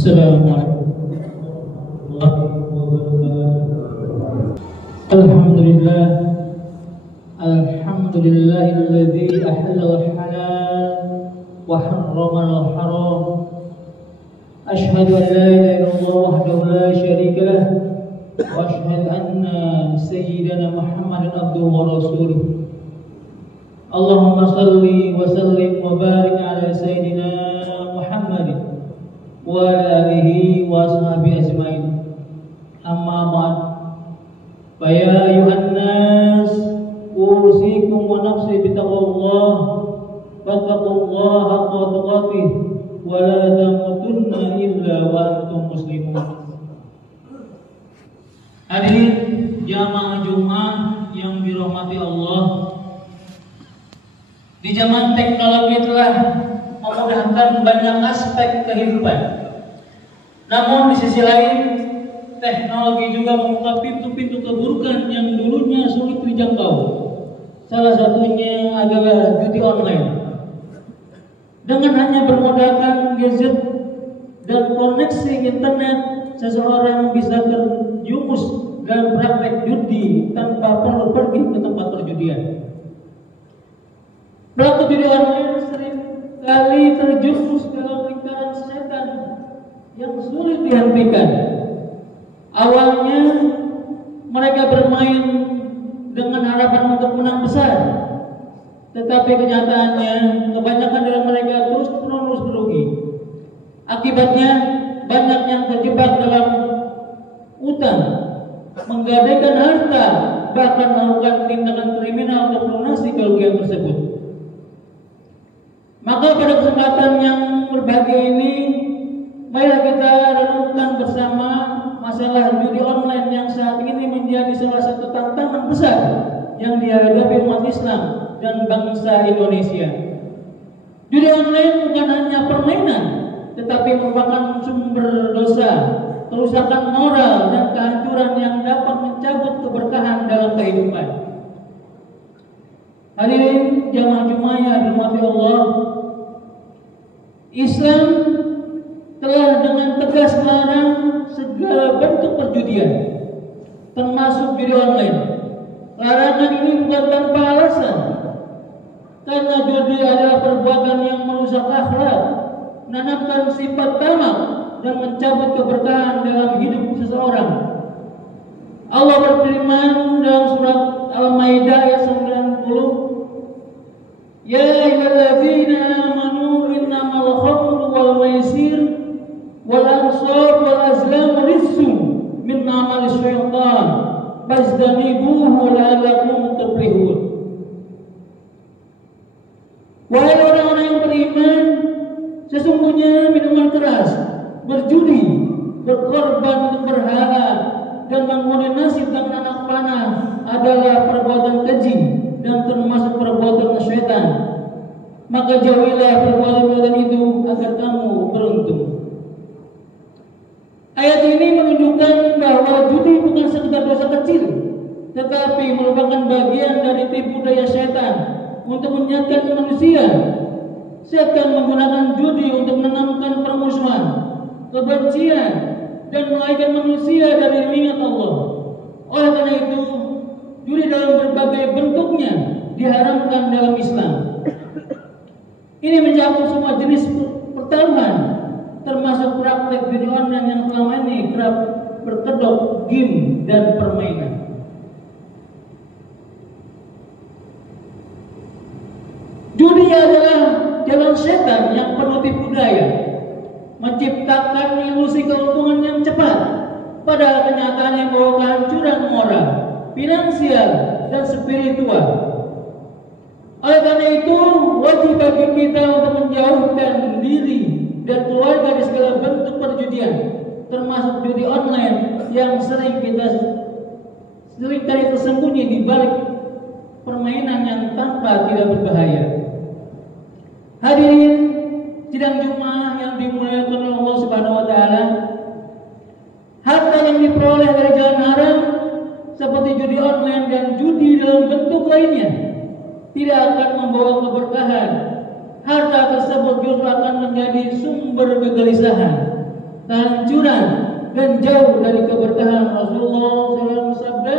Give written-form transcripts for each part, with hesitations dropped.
Assalamualaikum warahmatullahi wabarakatuh. Alhamdulillah, alhamdulillahilladzi ahalla al-halal wa harrama al-haram. Ashhadu an la ilaha illallah wahdahu la syarika lah wa ashhadu anna sayyidana Muhammadan abduhu wa rasuluh. Allahumma salli wa sallim wa barik ala sayyidina Muhammadin wa ala alihi wa ashabihi ajmain. Amma ba'd. Fa ya ayuhan nas, usikum wa nafsi bitaqwallah. Fattaqullaha haqqa tuqatih wa la tamutunna illa wa antum muslimun. Hadirin jamaah Jumat yang dirahmati Allah, di zaman teknologi telah memudahkan banyak aspek kehidupan. Namun di sisi lain, teknologi juga membuka pintu-pintu keburukan yang dulunya sulit dijangkau. Salah satunya adalah judi online. Dengan hanya bermodalkan gadget dan koneksi internet, seseorang bisa terjumus dalam praktek judi tanpa perlu pergi ke tempat perjudian. Pelaku judi online sering kali terjerumus dalam lingkaran setan yang sulit dihentikan. Awalnya mereka bermain dengan harapan untuk menang besar, tetapi kenyataannya kebanyakan dari mereka terus merugi. Akibatnya banyak yang terjebak dalam utang, menggadaikan harta, bahkan melakukan tindakan kriminal untuk melunasi kerugian tersebut. Maka pada kesempatan yang berbahagia ini, marilah kita renungkan bersama masalah judi online yang saat ini menjadi salah satu tantangan besar yang dihadapi umat Islam dan bangsa Indonesia. Judi online bukan hanya permainan, tetapi merupakan sumber dosa, kerusakan moral dan kehancuran yang dapat mencabut keberkahan dalam kehidupan. Hadirin jamaah Jumat yang dirahmati Allah, Islam telah dengan tegas melarang segala bentuk perjudian, termasuk judi online. Larangan ini bukan tanpa alasan, karena judi adalah perbuatan yang merusak akhlak, menanamkan sifat tamak, dan mencabut keberkahan dalam hidup seseorang. Allah berfirman dalam surat Al-Maidah ayat 90, Ya ayyuhalladzina amanu innamal khamru wal maisir wal ansab wal azlam rizqun min amali syaitan fajtanibuhu la'allakum tuflihun. Wahai orang-orang yang beriman, sesungguhnya minuman keras, berjudi, berkorban untuk berhala, dan mengundi nasib dengan anak panah adalah perbuatan keji dan termasuk perbuatan syaitan. Maka jauhilah perbuatan itu agar kamu beruntung. Ayat ini menunjukkan bahwa judi bukan sekedar dosa kecil, tetapi merupakan bagian dari tipu daya syaitan untuk menyesatkan manusia. Setan menggunakan judi untuk menanamkan permusuhan, kebencian, dan mengalihkan manusia dari mengingat Allah. Oleh karena itu, judi dalam berbagai bentuknya diharamkan dalam Islam. Ini mencakup semua jenis pertaruhan, termasuk praktek judi online yang selama ini kerap berkedok game dan permainan. Judi adalah jalan setan yang penuh tipu daya, menciptakan ilusi keuntungan yang cepat, padahal kenyataannya membawa kehancuran moral, finansial, dan spiritual. Oleh karena itu, wajib bagi kita untuk menjauhkan diri dan keluarga dari segala bentuk perjudian, termasuk judi online yang sering kali tersembunyi di balik permainan yang tanpa tidak berbahaya. Hadirin sidang Jumat yang dimuliakan oleh Allah Subhanahu wa taala, harta yang diperoleh dari jalan haram seperti judi online dan judi dalam bentuk lainnya tidak akan membawa keberkahan. Harta tersebut justru akan menjadi sumber kegelisahan, kehancuran dan jauh dari keberkahan. Rasulullah SAW bersabda,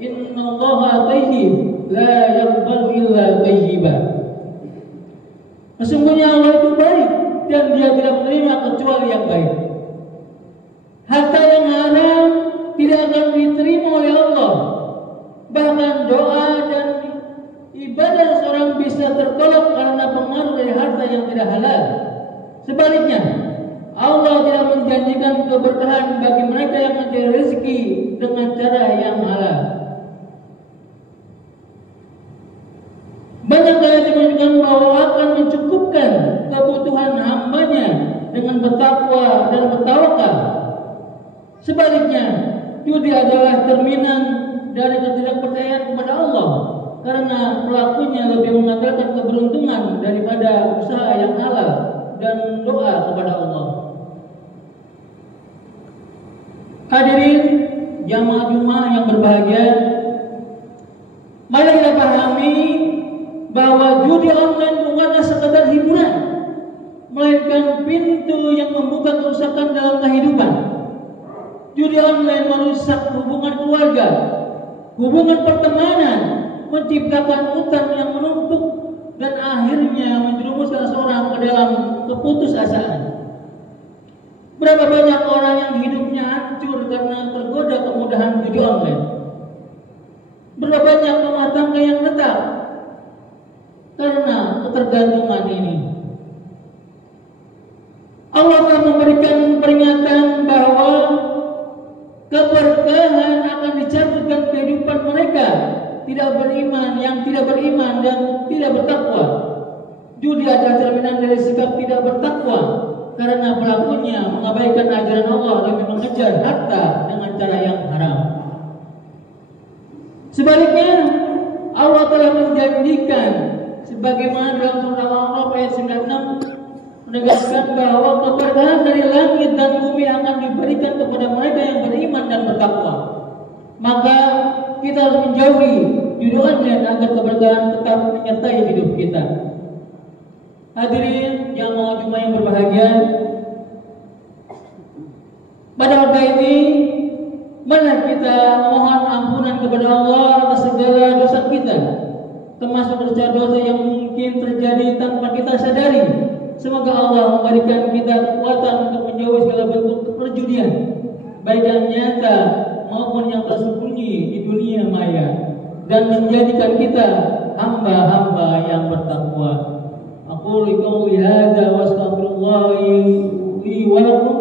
Innallaha tayyib la yaqbalu illa tayyiban. Sesungguhnya Allah itu baik dan Dia tidak menerima kecuali yang baik. Harta yang haram tidak akan diterima oleh Allah. Bahkan doa dan ibadah seorang bisa tertolak karena pengaruh dari harta yang tidak halal. Sebaliknya, Allah tidak menjanjikan keberkahan bagi mereka yang mencari rezeki dengan cara yang halal. Banyak ayat yang menunjukkan bahwa akan mencukupkan kebutuhan hambanya dengan bertakwa dan bertawakal. Sebaliknya, judi adalah cerminan dari ketidakpercayaan kepada Allah, karena pelakunya lebih mengandalkan keberuntungan daripada usaha yang halal dan doa kepada Allah. Hadirin jamaah Jumat yang berbahagia, mari kita pahami bahwa judi online bukanlah sekadar hiburan, melainkan pintu yang membuka kerusakan dalam kehidupan. Judi online merusak hubungan keluarga, hubungan pertemanan, menciptakan utang yang menumpuk, dan akhirnya menjerumuskan seorang ke dalam keputusasaan. Berapa banyak orang yang hidupnya hancur karena tergoda kemudahan judi online? Berapa banyak rumah tangga yang retak karena ketergantungan ini? Allah telah memberikan peringatan bahwa keberkahan akan dicabutkan kehidupan mereka yang tidak beriman dan tidak bertakwa. Judi adalah cerminan dari sikap tidak bertakwa, karena pelakunya mengabaikan ajaran Allah demi mengejar harta dengan cara yang haram. Sebaliknya, Allah telah menjanjikan sebagaimana dalam surah Al-A'raf ayat 96 menegaskan bahwa keberkahan dari langit dan bumi akan diberikan kepada mereka yang beriman dan bertakwa. Maka kita harus menjauhi judi online agar keberkahan tetap menyertai hidup kita. Hadirin jamaah Jumat yang berbahagia, pada waktu ini mari kita mohon ampunan kepada Allah atas segala dosa kita, termasuk dosa-dosa yang mungkin terjadi tanpa kita sadari. Semoga Allah memberikan kita kekuatan untuk menjauhi segala bentuk perjudian, baik yang nyata maupun yang tersembunyi di dunia maya, dan menjadikan kita hamba-hamba yang bertakwa. Aqulu qouli hadza wa astaghfirullah li wa lakum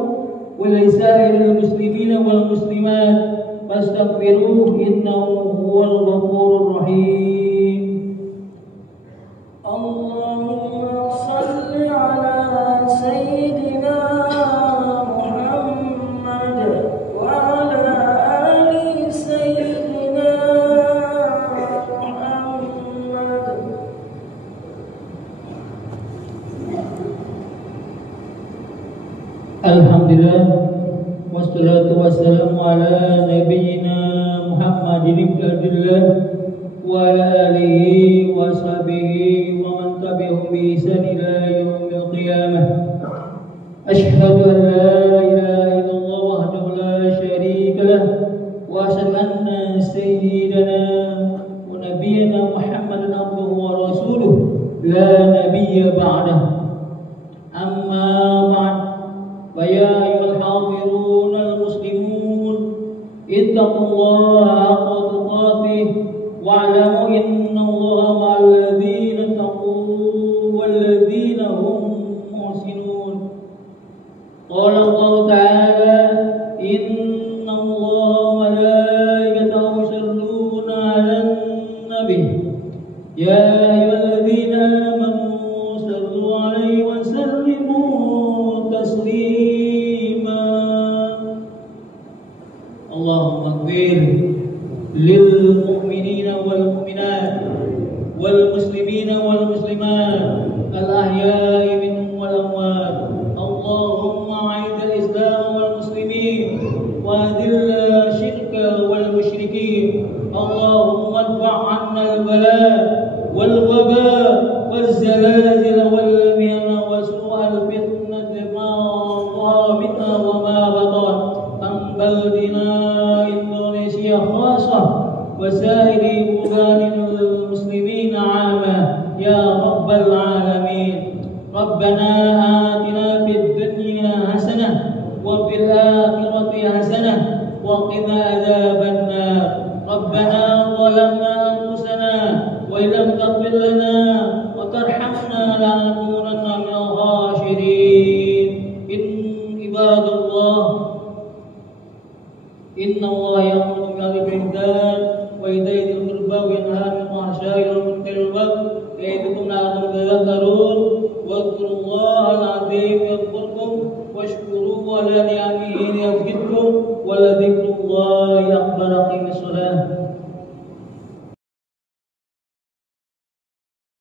wa lisairil muslimina wal muslimat fastaghfiruhu innahu huwal ghafurur rahim. Allahumma shalli ala sayyidina Muhammad wa ala ali sayyidina Muhammad. Alhamdulillah, wassalatu wassalamu ala nabiyyina Muhammadin ibn Abdillah wa ala alihi wa sahbihi wa man tabi'ahum bi ihsan ila yaumil qiyamah. Asyhadu an la ilaha illallah wahdahu la syarika lah wa asyhadu anna sayyidana wa nabiyyana Muhammadan abduhu wa rasuluh la nabiyya ba'dah. Amma ba'd. فيا أيها الحاضرون المسلمون اتقوا الله حق تقاته واعلموا إن الله مع الذين اتقوا والذين هم محسنون. قال الله تعالى إن الله وملائكته يصلون على النبي يا أيها الذين آمنوا صلوا عليه وسلموا تسليما. اللهم اغفر للمؤمنين والمؤمنات والمسلمين والمسلمات الأحياء منهم والأموات. اللهم أعز الإسلام والمسلمين وأذل الشرك والمشركين. اللهم ادفع عنا البلاء والوباء والزلازل والمحن وسوء الفتنة ما ظهر منها ولسائر بلدان المسلمين عامة يا رب العالمين. ربنا آتنا في الدنيا حسنة وفي الآخرة حسنة وقنا عذاب النار.